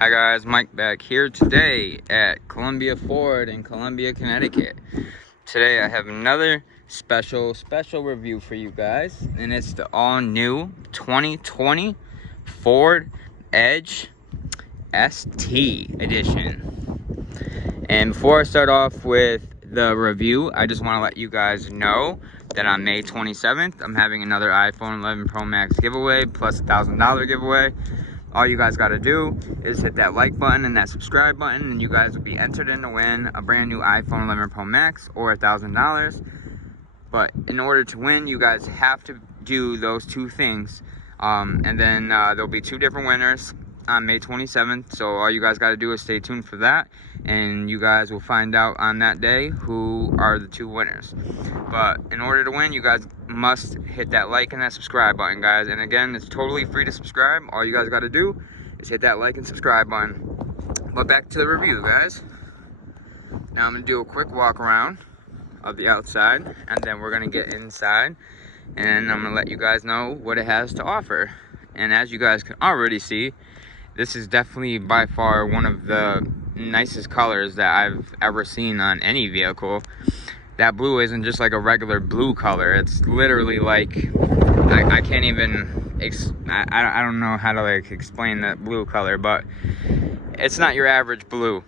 Hi guys, Mike back here today at Columbia Ford in Columbia, Connecticut. Today I have another special review for you guys, and it's the all-new 2020 Ford Edge ST edition. And before I start off with the review, I just want to let you guys know that on May 27th, I'm having another iPhone 11 Pro Max giveaway plus $1,000 giveaway. All you guys got to do is hit that like button and that subscribe button, and you guys will be entered in to win a brand new iPhone 11 Pro Max or $1,000. But in order to win, you guys have to do those two things. And then there'll be two different winners on May 27th. So all you guys got to do is stay tuned for that, and you guys will find out on that day who are the two winners. But in order to win, you guys must hit that like and that subscribe button, guys. And again, it's totally free to subscribe. All you guys got to do is hit that like and subscribe button. But back to the review, guys. Now I'm going to do a quick walk around of the outside, and then we're going to get inside, and I'm going to let you guys know what it has to offer. And as you guys can already see, this is definitely by far one of the nicest colors that I've ever seen on any vehicle. That blue isn't just like a regular blue color. It's literally like, I can't even, I don't know how to like explain that blue color, but it's not your average blue.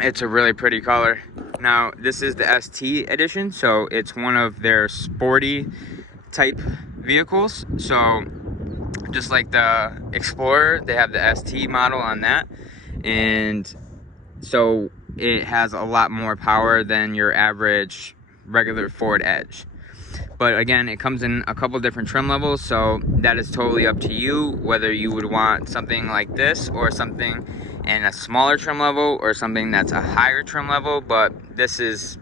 It's a really pretty color. Now, this is the ST edition, so it's one of their sporty type vehicles. So just like the Explorer, they have the ST model on that, and so it has a lot more power than your average regular Ford Edge. But again, it comes in a couple different trim levels, so that is totally up to you whether you would want something like this or something in a smaller trim level or something that's a higher trim level. But this is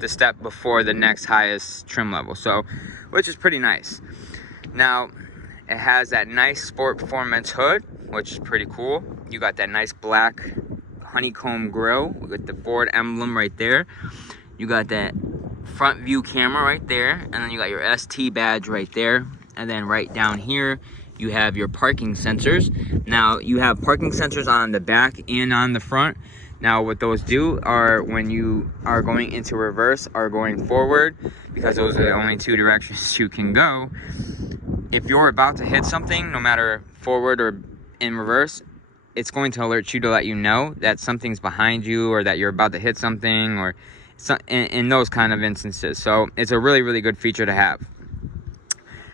the step before the next highest trim level, so which is pretty nice. Now, it has that nice Sport Performance hood, which is pretty cool. You got that nice black honeycomb grille with the Ford emblem right there. You got that front view camera right there, and then you got your ST badge right there. And then right down here, you have your parking sensors. Now, you have parking sensors on the back and on the front. Now, what those do are when you are going into reverse or going forward, because those are the only two directions you can go, if you're about to hit something, no matter forward or in reverse, it's going to alert you to let you know that something's behind you or that you're about to hit something, or in those kind of instances. So it's a really, really good feature to have.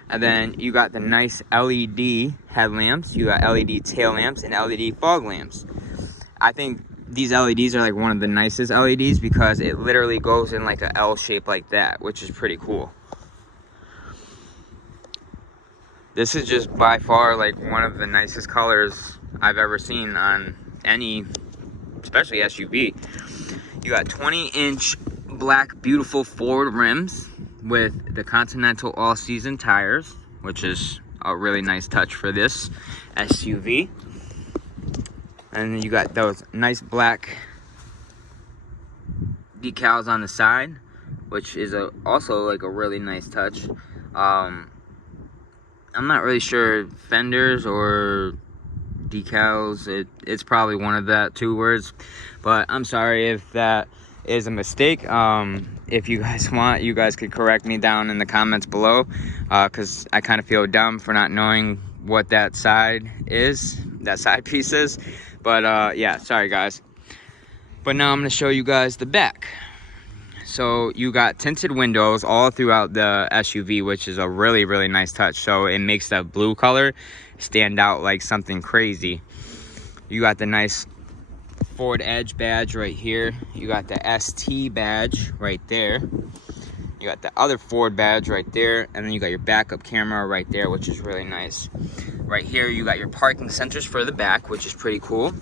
And then you got the nice LED headlamps, you got LED tail lamps, and LED fog lamps. I think these LEDs are like one of the nicest LEDs because it literally goes in like a L shape like that, which is pretty cool. This is just by far like one of the nicest colors I've ever seen on any, especially SUV. You got 20-inch black beautiful Ford rims with the Continental all-season tires, which is a really nice touch for this SUV. And then you got those nice black decals on the side, which is also like a really nice touch. I'm not really sure, fenders or decals, it's probably one of that two words, but I'm sorry if that is a mistake. If you guys want, you guys could correct me down in the comments below, because I kind of feel dumb for not knowing what that side piece is. But yeah, sorry guys. But now I'm going to show you guys the back. So you got tinted windows all throughout the SUV, which is a really, really nice touch. So it makes that blue color stand out like something crazy. You got the nice Ford Edge badge right here. You got the ST badge right there. You got the other Ford badge right there. And then you got your backup camera right there, which is really nice. Right here, you got your parking sensors for the back, which is pretty cool.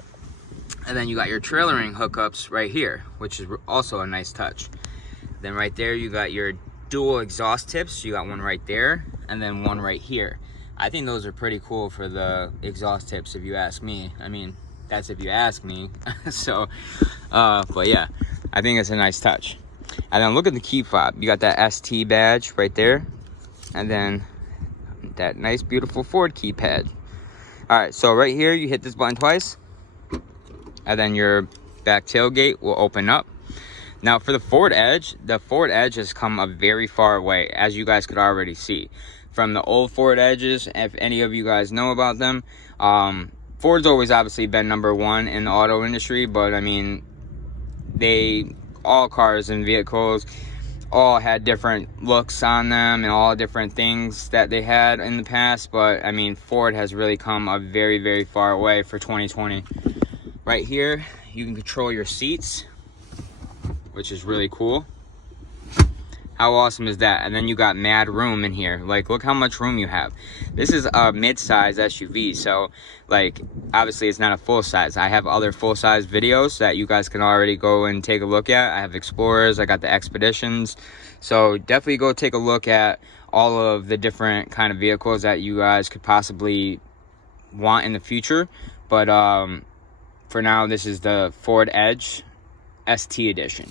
And then you got your trailering hookups right here, which is also a nice touch. Then right there, you got your dual exhaust tips. You got one right there, and then one right here. I think those are pretty cool for the exhaust tips, if you ask me. I mean, that's if you ask me. So, but yeah, I think it's a nice touch. And then look at the key fob. You got that ST badge right there, and then that nice, beautiful Ford keypad. All right, so right here, you hit this button twice, and then your back tailgate will open up. Now for the Ford Edge has come a very far way, as you guys could already see. From the old Ford Edges, if any of you guys know about them, Ford's always obviously been #1 in the auto industry, but I mean, all cars and vehicles all had different looks on them and all different things that they had in the past, but I mean, Ford has really come a very, very far way for 2020. Right here, you can control your seats, which is really cool. How awesome is that? And then you got mad room in here. Like, look how much room you have. This is a mid-size SUV, so like, obviously it's not a full size. I have other full-size videos that you guys can already go and take a look at. I have Explorers, I got the Expeditions, so definitely go take a look at all of the different kind of vehicles that you guys could possibly want in the future. But for now, this is the Ford Edge ST Edition.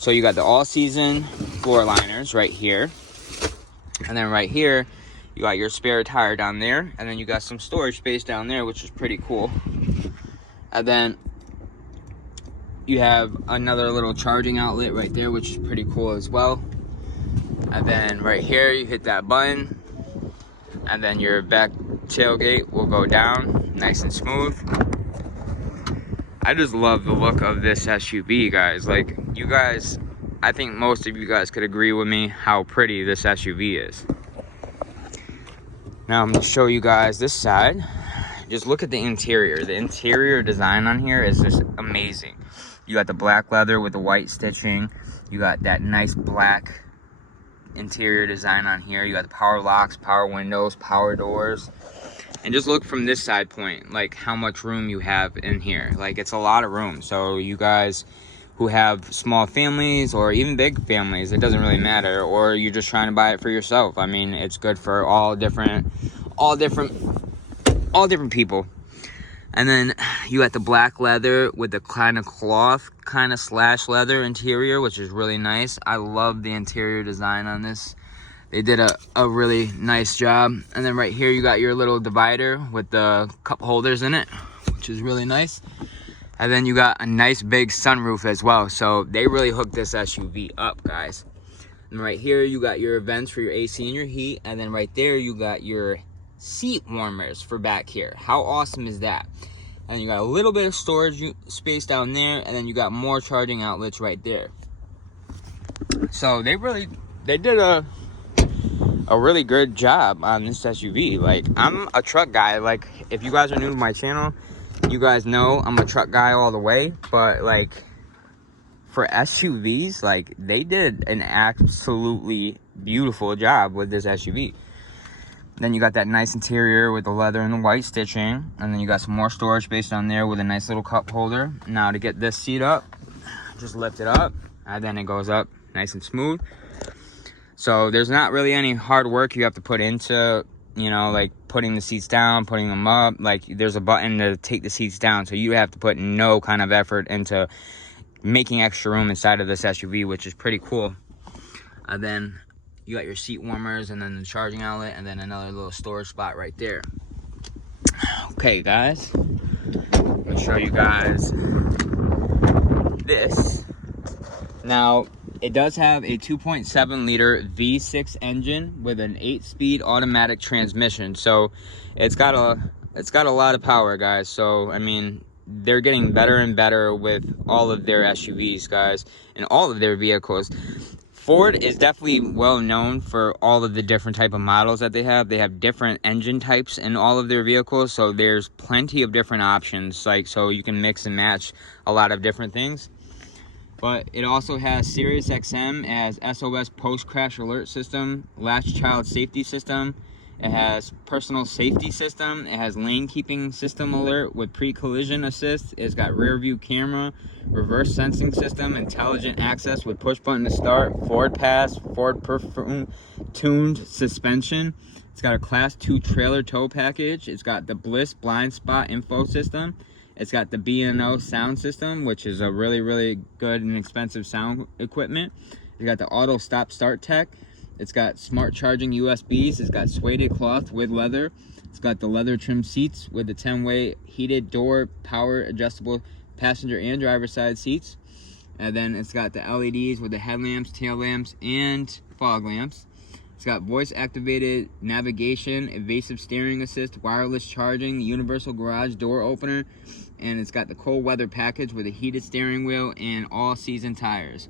So you got the all-season floor liners right here, and then right here you got your spare tire down there, and then you got some storage space down there, which is pretty cool. And then you have another little charging outlet right there, which is pretty cool as well. And then right here you hit that button, and then your back tailgate will go down nice and smooth. I just love the look of this SUV, guys. Like, you guys, I think most of you guys could agree with me how pretty this SUV is. Now I'm gonna show you guys this side. Just look at the interior. The interior design on here is just amazing. You got the black leather with the white stitching. You got that nice black interior design on here. You got the power locks, power windows, power doors. And just look from this side point, like how much room you have in here. Like, it's a lot of room. So you guys who have small families or even big families, it doesn't really matter, or you're just trying to buy it for yourself. I mean, it's good for all different people. And then you got the black leather with the kind of cloth, kind of slash leather interior, which is really nice. I love the interior design on this. They did a really nice job. And then right here you got your little divider with the cup holders in it, which is really nice. And then you got a nice big sunroof as well. So they really hooked this SUV up, guys. And right here you got your vents for your AC and your heat. And then right there you got your seat warmers for back here. How awesome is that? And you got a little bit of storage space down there, and then you got more charging outlets right there. So they did a really good job on this SUV. Like, I'm a truck guy. Like, if you guys are new to my channel, you guys know I'm a truck guy all the way. But like, for SUVs, like, they did an absolutely beautiful job with this SUV. Then you got that nice interior with the leather and the white stitching, and then you got some more storage space down there with a nice little cup holder. Now to get this seat up, just lift it up, and then it goes up nice and smooth. So there's not really any hard work you have to put into, you know, like putting the seats down, putting them up. Like, there's a button to take the seats down, so you have to put no kind of effort into making extra room inside of this SUV, which is pretty cool. And then you got your seat warmers, and then the charging outlet, and then another little storage spot right there. Okay, guys, I'm gonna show you guys this. Now, it does have a 2.7 liter V6 engine with an 8-speed automatic transmission. So it's got a lot of power, guys. So I mean, they're getting better and better with all of their SUVs, guys, and all of their vehicles. Ford is definitely well known for all of the different type of models that they have. They have different engine types in all of their vehicles, so there's plenty of different options, like, so you can mix and match a lot of different things. But it also has Sirius XM as SOS post-crash alert system, latch child safety system. It has personal safety system. It has lane keeping system alert with pre-collision assist. It's got rear view camera, reverse sensing system, intelligent access with push button to start, Ford Pass, Ford Perform tuned suspension. It's got a class 2 trailer tow package. It's got the Bliss blind spot info system. It's got the B&O sound system, which is a really, really good and expensive sound equipment. It's got the auto stop start tech. It's got smart charging USBs. It's got suede cloth with leather. It's got the leather trim seats with the 10-way heated door, power adjustable passenger and driver side seats. And then it's got the LEDs with the headlamps, tail lamps, and fog lamps. It's got voice activated navigation, evasive steering assist, wireless charging, universal garage door opener, and it's got the cold weather package with a heated steering wheel and all season tires.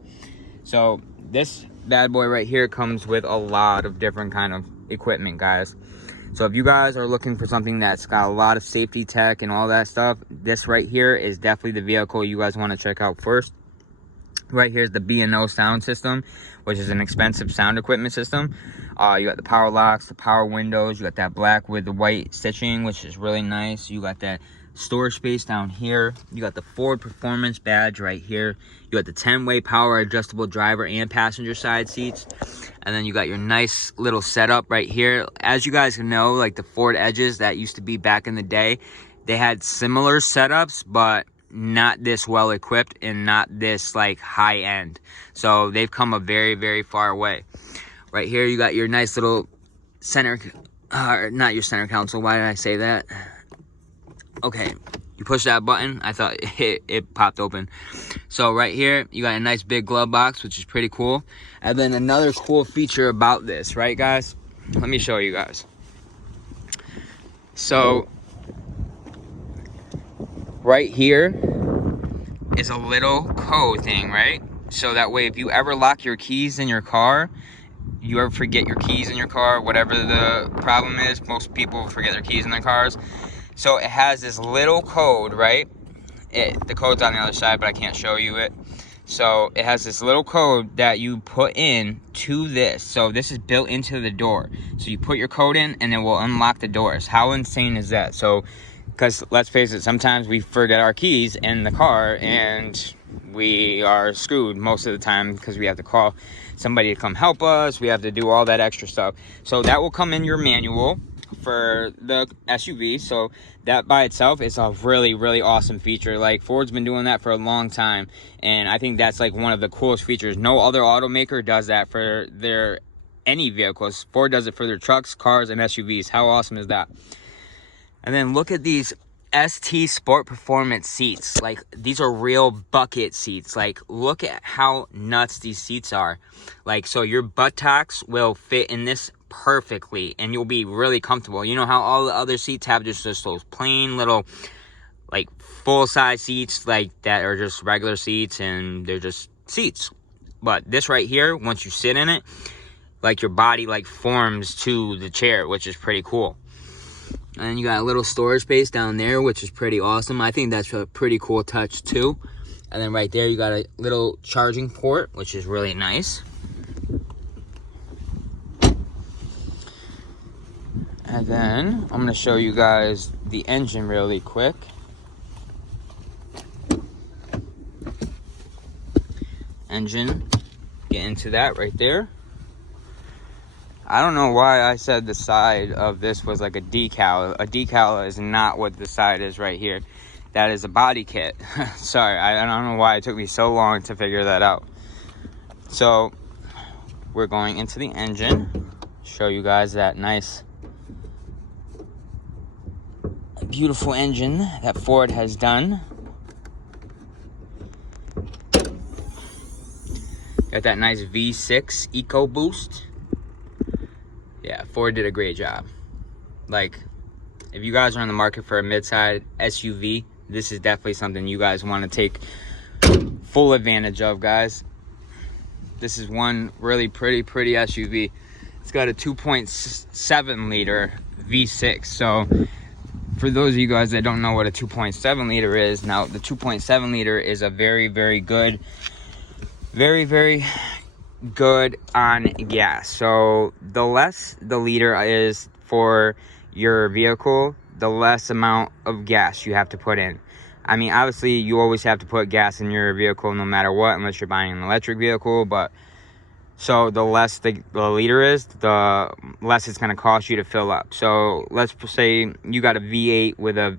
So this bad boy right here comes with a lot of different kind of equipment, guys. So if you guys are looking for something that's got a lot of safety tech and all that stuff, this right here is definitely the vehicle you guys want to check out first. Right here's the B&O sound system, which is an expensive sound equipment system. You got the power locks, the power windows. You got that black with the white stitching, which is really nice. You got that storage space down here. You got the Ford Performance badge right here. You got the 10-way power adjustable driver and passenger side seats. And then you got your nice little setup right here. As you guys know, like the Ford Edges that used to be back in the day, they had similar setups, but not this well equipped and not this like high end. So they've come a very, very far way. Right here you got your nice little center, not your center console, why did I say that? Okay, you push that button, I thought it popped open. So right here you got a nice big glove box, which is pretty cool. And then another cool feature about this, right guys, let me show you guys. So right here is a little code thing, right? So that way, if you ever lock your keys in your car, you ever forget your keys in your car, whatever the problem is, most people forget their keys in their cars. So it has this little code, right? The code's on the other side, but I can't show you it. So it has this little code that you put in to this. So this is built into the door. So you put your code in and it will unlock the doors. How insane is that? So because let's face it, sometimes we forget our keys in the car and we are screwed most of the time because we have to call somebody to come help us. We have to do all that extra stuff. So that will come in your manual for the SUV. So that by itself is a really, really awesome feature. Like Ford's been doing that for a long time. And I think that's like one of the coolest features. No other automaker does that for their any vehicles. Ford does it for their trucks, cars, and SUVs. How awesome is that? And then look at these ST Sport Performance seats. Like, these are real bucket seats. Like, look at how nuts these seats are. Like, so your buttocks will fit in this perfectly and you'll be really comfortable. You know how all the other seats have just those plain little, like, full-size seats, like, that are just regular seats and they're just seats. But this right here, once you sit in it, like, your body, like, forms to the chair, which is pretty cool. And then you got a little storage space down there, which is pretty awesome. I think that's a pretty cool touch too. And then right there, you got a little charging port, which is really nice. And then I'm gonna show you guys the engine really quick. Engine, get into that right there. I don't know why I said the side of this was like a decal. A decal is not what the side is right here. That is a body kit. Sorry, I don't know why it took me so long to figure that out. So we're going into the engine. Show you guys that nice, beautiful engine that Ford has done. Got that nice V6 EcoBoost. Yeah, Ford did a great job. Like, if you guys are on the market for a mid-size SUV, this is definitely something you guys want to take full advantage of, guys. This is one really pretty SUV. It's got a 2.7 liter V6. So for those of you guys that don't know what a 2.7 liter is, now the 2.7 liter is a very good, very good on gas. So the less the liter is for your vehicle, the less amount of gas you have to put in. I mean, obviously you always have to put gas in your vehicle no matter what, unless you're buying an electric vehicle. But so the less the liter is, the less it's going to cost you to fill up. So let's say you got a V8 with a,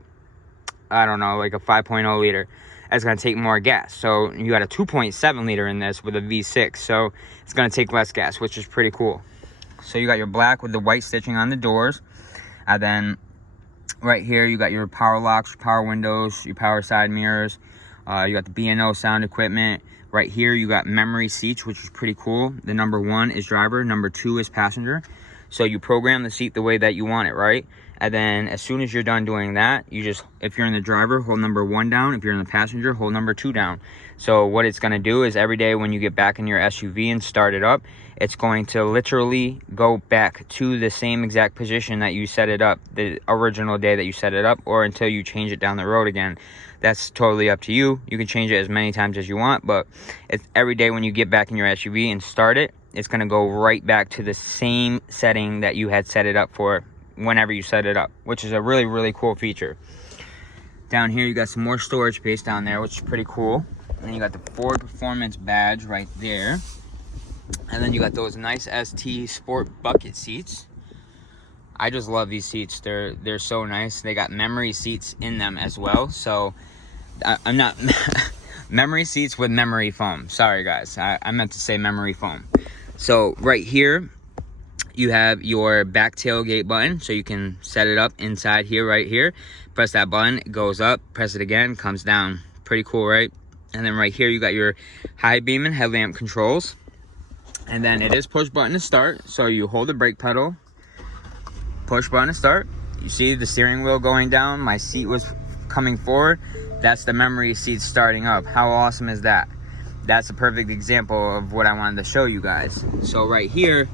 I don't know, like a 5.0 liter. It's going to take more gas. So you got a 2.7 liter in this with a V6. So it's going to take less gas, which is pretty cool. So you got your black with the white stitching on the doors. And then right here, you got your power locks, your power windows, your power side mirrors. You got the B&O sound equipment. Right here, you got memory seats, which is pretty cool. The number 1 is driver, number 2 is passenger. So you program the seat the way that you want it, right? And then as soon as you're done doing that, you just, if you're in the driver, hold number 1 down. If you're in the passenger, hold number 2 down. So what it's gonna do is every day when you get back in your SUV and start it up, it's going to literally go back to the same exact position that you set it up, the original day that you set it up, or until you change it down the road again. That's totally up to you. You can change it as many times as you want, but it's every day when you get back in your SUV and start it, it's going to go right back to the same setting that you had set it up for whenever you set it up, which is a really, really cool feature. Down here, you got some more storage space down there, which is pretty cool. And then you got the Ford Performance badge right there. And then you got those nice ST Sport bucket seats. I just love these seats. They're so nice. They got memory seats in them as well. So I'm not memory seats with memory foam. Sorry guys, I meant to say memory foam. So right here you have your back tailgate button, so you can set it up inside here. Right here, press that button, it goes up, press it again, comes down. Pretty cool, right? And then right here you got your high beam and headlamp controls. And then it is push button to start, so you hold the brake pedal, push button to start. You see the steering wheel going down, my seat was coming forward. That's the memory seat starting up. How awesome is that? That's a perfect example of what I wanted to show you guys. So right here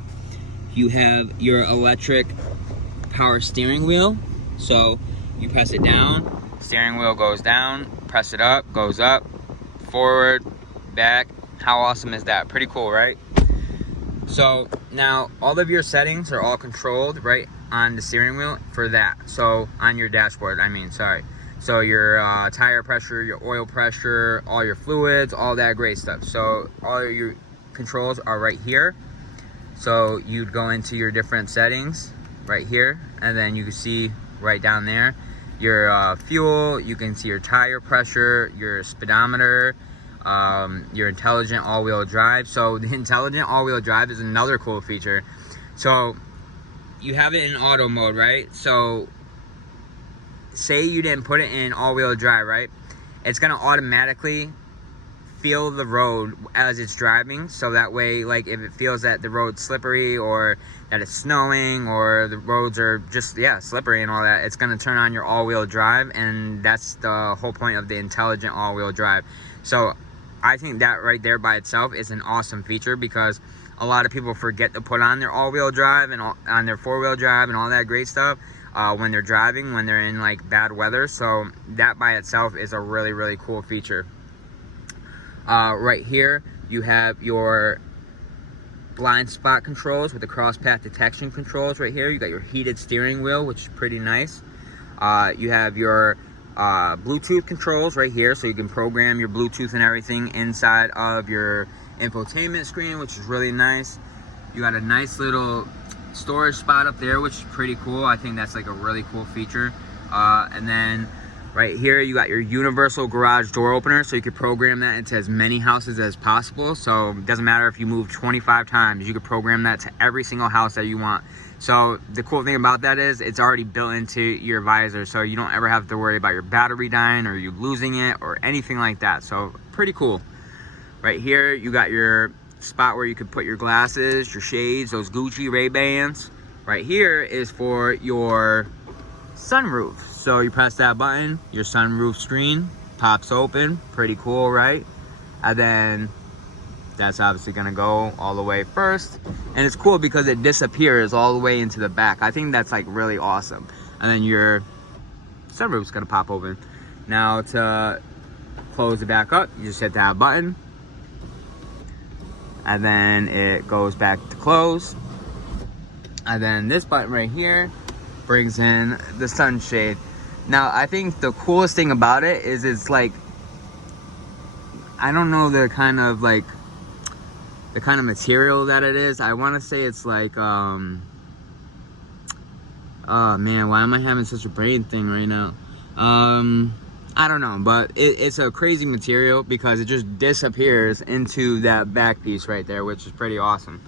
you have your electric power steering wheel. So you press it down, steering wheel goes down, press it up, goes up, forward, back. How awesome is that? Pretty cool, right? So now all of your settings are all controlled right on the steering wheel for that. So on your dashboard, I mean, sorry. So your tire pressure, your oil pressure, all your fluids, all that great stuff. So all your controls are right here. So you'd go into your different settings right here, and then you can see right down there your fuel. You can see your tire pressure, your speedometer, your intelligent all-wheel drive. So the intelligent all-wheel drive is another cool feature. So you have it in auto mode, right? So say you didn't put it in all-wheel drive, right? It's gonna automatically feel the road as it's driving, so that way, like, if it feels that the road's slippery or that it's snowing or the roads are just, yeah, slippery and all that, it's gonna turn on your all-wheel drive, and that's the whole point of the intelligent all-wheel drive. So I think that right there by itself is an awesome feature, because a lot of people forget to put on their all-wheel drive and on their four-wheel drive and all that great stuff when they're driving, when they're in like bad weather. So that by itself is a really, really cool feature. Right here you have your blind spot controls with the cross path detection controls. Right here you got your heated steering wheel, which is pretty nice. You have your Bluetooth controls right here, so you can program your Bluetooth and everything inside of your infotainment screen, which is really nice. You got a nice little storage spot up there, which is pretty cool. I think that's like a really cool feature. And then right here you got your universal garage door opener, so you can program that into as many houses as possible. So it doesn't matter if you move 25 times, you can program that to every single house that you want. So the cool thing about that is it's already built into your visor, so you don't ever have to worry about your battery dying or you losing it or anything like that. So pretty cool. Right here you got your spot where you could put your glasses, your shades, those Gucci Ray-Bans. Right here is for your sunroof. So you press that button, your sunroof screen pops open. Pretty cool, right? And then that's obviously gonna go all the way first, and it's cool because it disappears all the way into the back. I think that's like really awesome. And then your sunroof's gonna pop open. Now to close it back up, you just hit that button, and then it goes back to close. And then this button right here brings in the sunshade. Now I think the coolest thing about it is it's like, I don't know the kind of material that it is. I want to say it's like oh man, why am I having such a brain thing right now? I don't know, but it's a crazy material because it just disappears into that back piece right there, which is pretty awesome.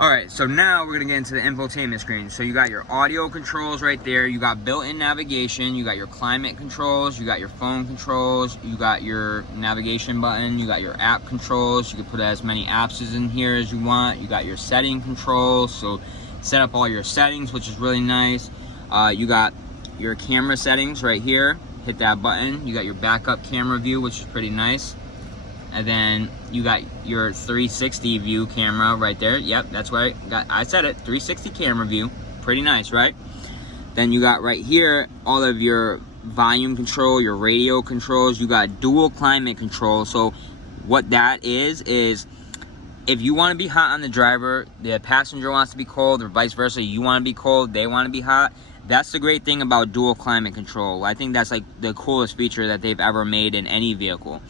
All right, so now we're gonna get into the infotainment screen. So you got your audio controls right there. You got built-in navigation. You got your climate controls. You got your phone controls. You got your navigation button. You got your app controls. You can put as many apps in here as you want. You got your setting controls. So set up all your settings, which is really nice. You got your camera settings right here. Hit that button. You got your backup camera view, which is pretty nice. And then you got your 360 view camera right there. Yep, that's right. I said it. 360 camera view. Pretty nice, right? Then you got right here all of your volume control, your radio controls. You got dual climate control. So what that is if you want to be hot on the driver, the passenger wants to be cold, or vice versa, you want to be cold, they want to be hot. That's the great thing about dual climate control. I think that's like the coolest feature that they've ever made in any vehicle.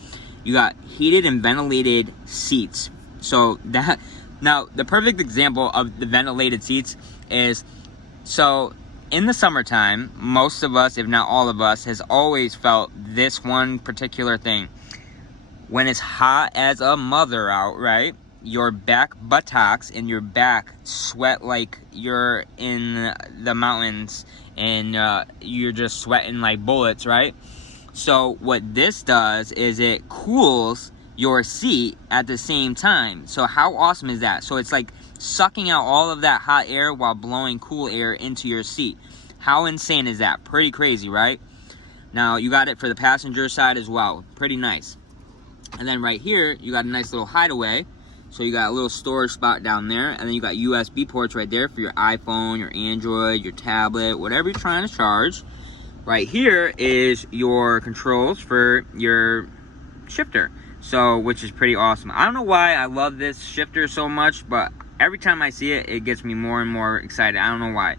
You got heated and ventilated seats. So that, now the perfect example of the ventilated seats is, so in the summertime, most of us, if not all of us, has always felt this one particular thing. When it's hot as a mother out, right? Your back buttocks and your back sweat like you're in the mountains, and you're just sweating like bullets, right? So what this does is it cools your seat at the same time. So how awesome is that? So it's like sucking out all of that hot air while blowing cool air into your seat. How insane is that? Pretty crazy, right? Now you got it for the passenger side as well. Pretty nice. And then right here, you got a nice little hideaway. So you got a little storage spot down there, and then you got USB ports right there for your iPhone, your Android, your tablet, whatever you're trying to charge. Right here is your controls for your shifter, so which is pretty awesome. I don't know why I love this shifter so much, but every time I see it, it gets me more and more excited. I don't know why.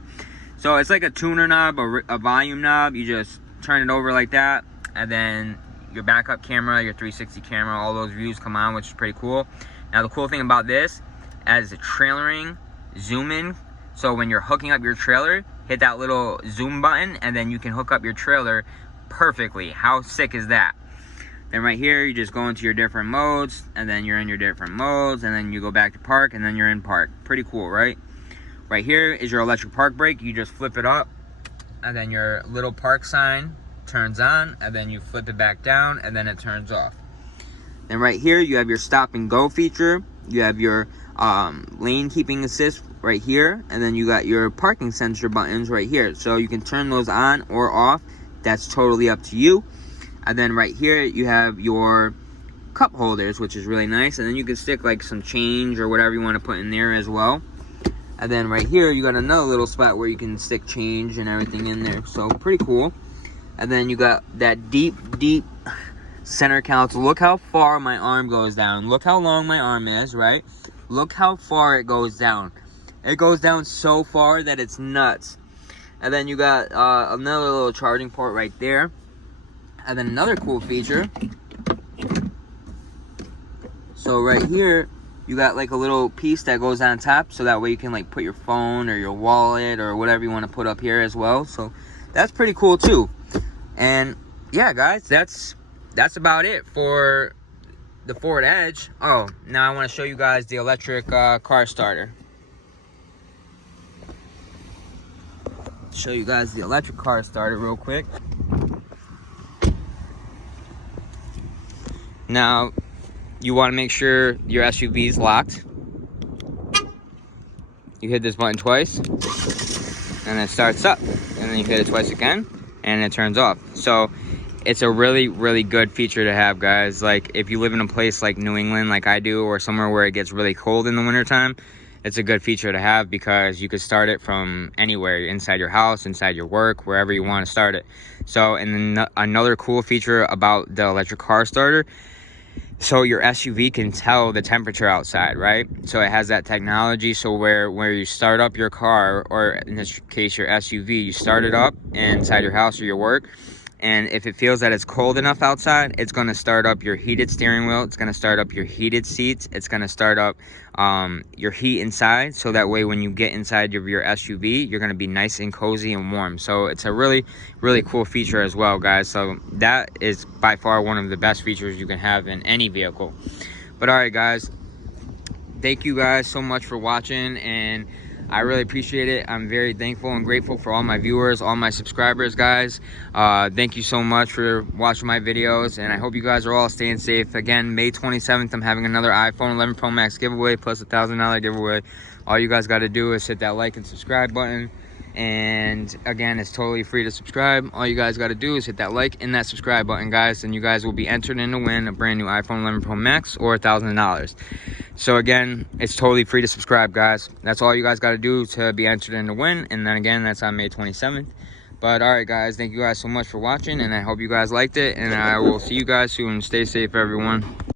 So it's like a tuner knob, a volume knob. You just turn it over like that, and then your backup camera, your 360 camera, all those views come on, which is pretty cool. Now the cool thing about this, as a trailering zoom in, so when you're hooking up your trailer, hit that little zoom button, and then you can hook up your trailer perfectly. How sick is that? Then right here, you just go into your different modes, and then you're in your different modes, and then you go back to park, and then you're in park. Pretty cool, right? Right here is your electric park brake. You just flip it up, and then your little park sign turns on, and then you flip it back down, and then it turns off. Then right here, you have your stop and go feature. You have your lane keeping assist right here, and then you got your parking sensor buttons right here, so you can turn those on or off. That's totally up to you. And then right here you have your cup holders, which is really nice, and then you can stick like some change or whatever you want to put in there as well. And then right here you got another little spot where you can stick change and everything in there, so pretty cool. And then you got that deep center console. Look how far my arm goes down. Look how long my arm is, right? Look how far it goes down. It goes down so far that it's nuts. And then you got another little charging port right there. And then another cool feature. So right here, you got like a little piece that goes on top, so that way you can like put your phone or your wallet or whatever you want to put up here as well. So that's pretty cool too. And yeah, guys, that's about it for the Ford Edge. Oh, now I want to show you guys the electric car starter. Show you guys the electric car starter real quick. Now, you want to make sure your SUV is locked. You hit this button twice, and it starts up. And then you hit it twice again, and it turns off. So it's a really good feature to have, guys. Like if you live in a place like New England like I do, or somewhere where it gets really cold in the wintertime, it's a good feature to have, because you could start it from anywhere, inside your house, inside your work, wherever you want to start it. So, and then another cool feature about the electric car starter, so your SUV can tell the temperature outside, right? So it has that technology, so where you start up your car, or in this case your SUV, you start it up inside your house or your work, and if it feels that it's cold enough outside, it's going to start up your heated steering wheel, it's going to start up your heated seats, it's going to start up your heat inside, so that way when you get inside of your SUV, you're going to be nice and cozy and warm. So it's a really cool feature as well, guys. So that is by far one of the best features you can have in any vehicle. But all right, guys, thank you guys so much for watching, and I really appreciate it. I'm very thankful and grateful for all my viewers, all my subscribers, guys. Thank you so much for watching my videos, and I hope you guys are all staying safe. Again, May 27th, I'm having another iPhone 11 Pro Max giveaway plus a $1,000 giveaway. All you guys got to do is hit that like and subscribe button. And again, it's totally free to subscribe. All you guys got to do is hit that like and that subscribe button, guys, and you guys will be entered in to win a brand new iPhone 11 Pro Max or $1,000. So again, it's totally free to subscribe, guys. That's all you guys got to do to be entered in to win. And then again, that's on May 27th. But all right, guys, thank you guys so much for watching, and I hope you guys liked it, and I will see you guys soon. Stay safe, everyone.